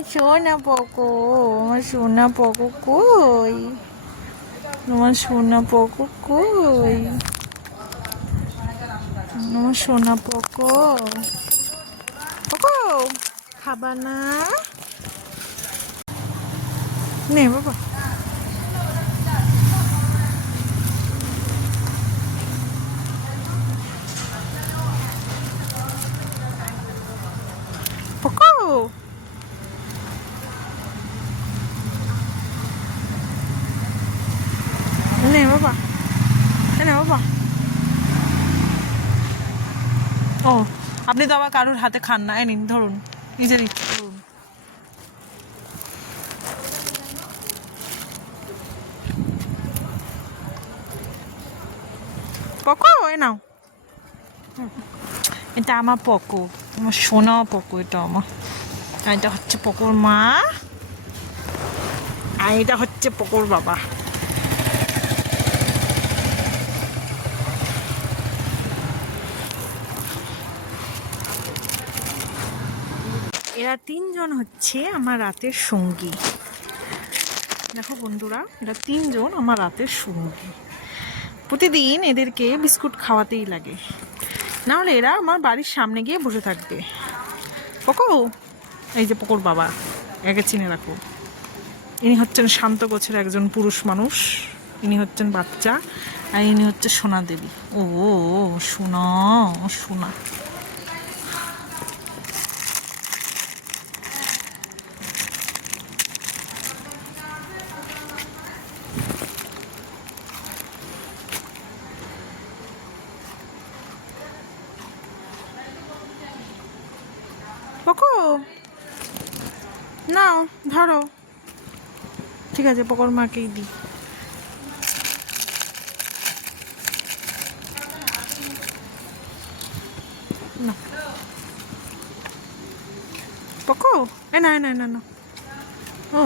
আমার সোনা পকো, আমার সোনা পকো কই, আমার সোনা পকো কই, আমার সোনা পকো, পকো খাবা না? নে বাবা, পকো নে বাবা, নে বাবা। ও আপনি তো আবার কারোর হাতে খান না, নিন ধরুন, নিজের ইচ্ছে করুন। পকো এ নাও, এটা আমার পকো, আমার সোনা পকো, এটা আমার। আর এটা হচ্ছে পকোর মা, আর এটা হচ্ছে পকোর বাবা। এরা তিনজন হচ্ছে আমার রাতের সঙ্গী। দেখো বন্ধুরা, এরা তিনজন আমার রাতের সঙ্গী। প্রতিদিন এদেরকে বিস্কুট খাওয়াতেই লাগে, নাহলে এরা আমার বাড়ির সামনে গিয়ে বসে থাকবে। পকো, এই যে পকোর বাবা, একে চিনে রাখো। ইনি হচ্ছেন শান্ত গোছের একজন পুরুষ মানুষ, ইনি হচ্ছেন বাচ্চা, আর ইনি হচ্ছে সোনা দেবী। ও সোনা, সোনা। পকো নাও ধরো, ঠিক আছে পকোর মাকেই দিই। না পকো, এ না না না না, ও